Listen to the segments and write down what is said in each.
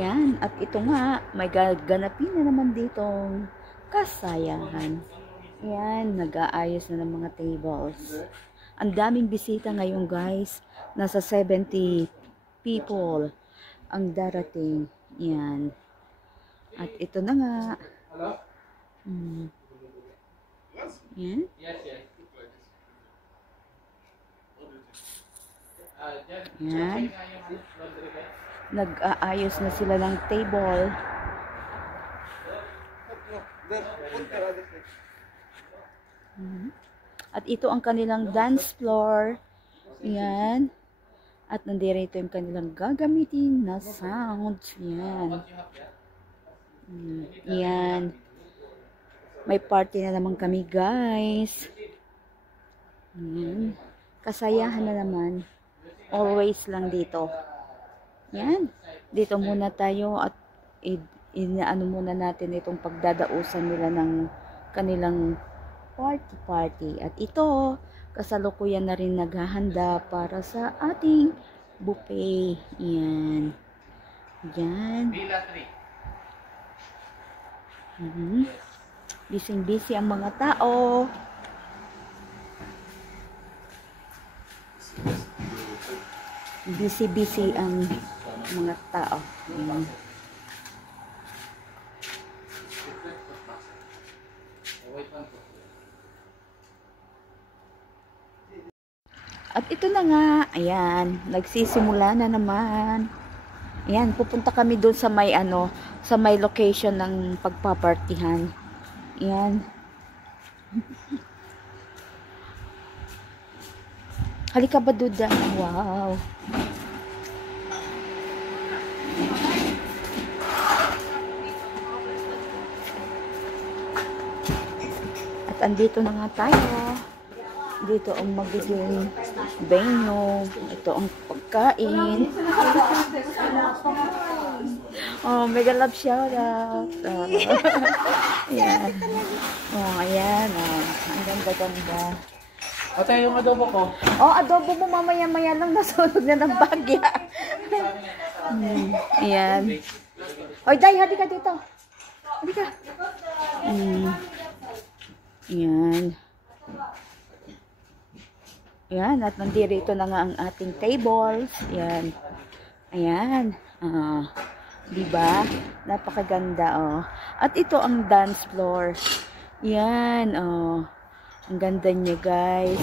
Yan, at ito nga, may gaganapin na naman ditong kasayahan. Yan, nag-aayos na ng mga tables. Ang daming bisita ngayon guys. Nasa 70 people ang darating. Yan. At ito na nga. Yan. Yan. Nag-aayos na sila ng table. At ito ang kanilang dance floor. Yan. At nandirito yung kanilang gagamitin na sounds. Yan. Yan. May party na naman kami guys. Yan. Kasayahan na naman. Always lang dito. Yan. Dito muna tayo at inaano muna natin itong pagdadausan nila ng kanilang party. At ito, kasalukuyan na rin naghahanda para sa ating buffet. Yan. Yan. Busy ang mga tao. Busy ang mga tao. Yan. At ito na nga, ayan, nagsisimula na naman. Ayan, pupunta kami doon sa may sa may location ng pagpapartihan. Ayan. Halika ba duda? Wow. At andito na nga tayo. Dito ang magiging venue. Ito ang pagkain. Oh, mega love shout out. Ayan. Oh, ayan. Oh. Ang ganda-ganda. Ate, yung adobo ko. Oh, adobo mo mamaya-maya lang nasunog na ng bagya. Ayan. Oy, Day, hadi ka dito. Hadi ka. Ayan. Ayan, at nandirito na nga ang ating tables. Ayan. Ayan. Diba? Napakaganda, oh. At ito ang dance floor. Ayan, oh. Ang ganda niya, guys.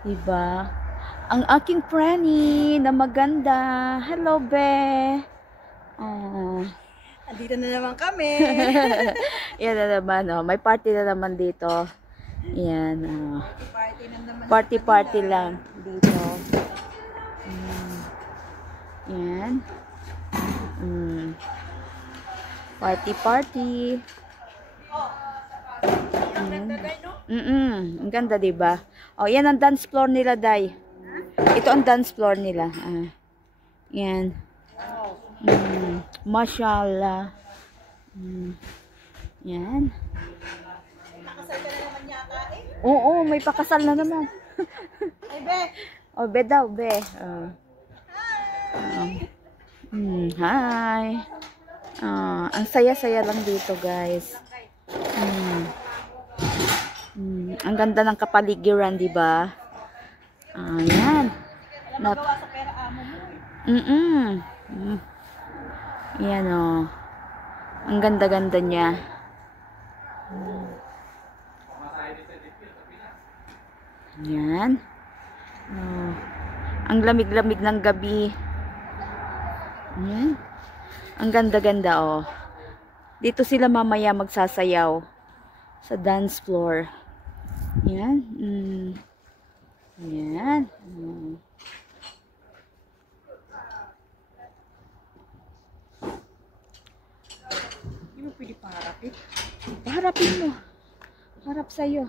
Diba? Ang aking Franny na maganda. Hello, be. Andito na naman kami. Yan na naman, oh. May party na naman dito. Yan, party lang dito. Yan. Party. Ang ganda, diba? Oh, yan ang dance floor nila, Day. Ito ang dance floor nila. Yan. Mashallah. Yan. Oo, may pakasal na naman. Ay, be. Oh, be daw, be. Hi. Ang saya-saya lang dito, guys. Ang ganda ng kapaligiran, di ba? Yan. Nagawa sa pera amo mo. Yan, oh. Ang ganda-ganda niya. Yan. Oh. Ang lamig-lamig ng gabi. Yan. Ang ganda-ganda, oh. Dito sila mamaya magsasayaw sa dance floor. Yan. Yan. Hindi mo pwede paharapin. Paharapin mo. Harap sa'yo.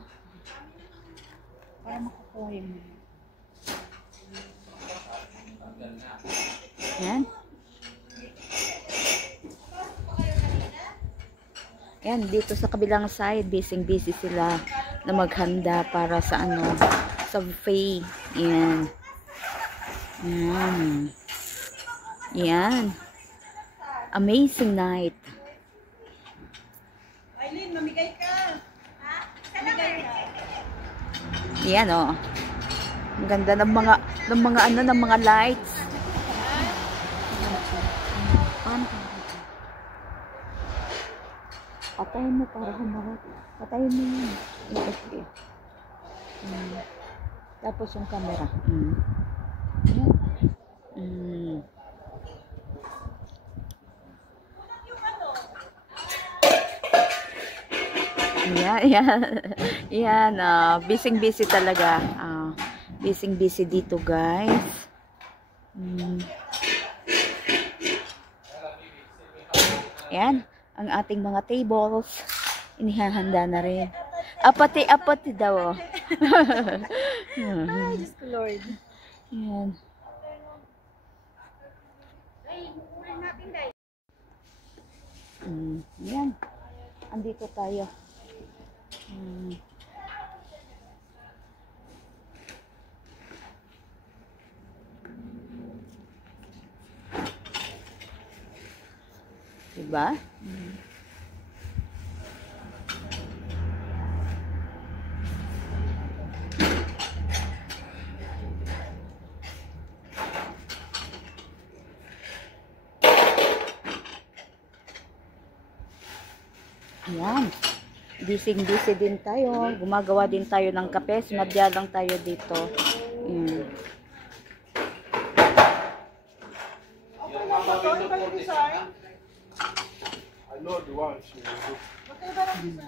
Para makukuha mo. Yan. Yan, dito sa kabilang side, busy sila na maghanda para sa sa buffet. Yan. Yan. Yan. Amazing night. Aileen, mamigay ka. Ha? Mamigay ka. Yan oh. Ang ganda ng mga lights. Paano ka? Patayin mo para humarap. Patayin mo yun. Okay. Tapos yung camera. Yan. Yan. Busy talaga. Busy dito, guys. Yan. Ang ating mga tables. Inihahanda na rin. Apati daw. Ay, Diyos ko Lord. Yan. Yan. Andito tayo. Diba? Ayan. Busy din tayo. Gumagawa din tayo ng kape. Sinadya lang tayo dito. I know the one she will do. Magkaiba lang isa.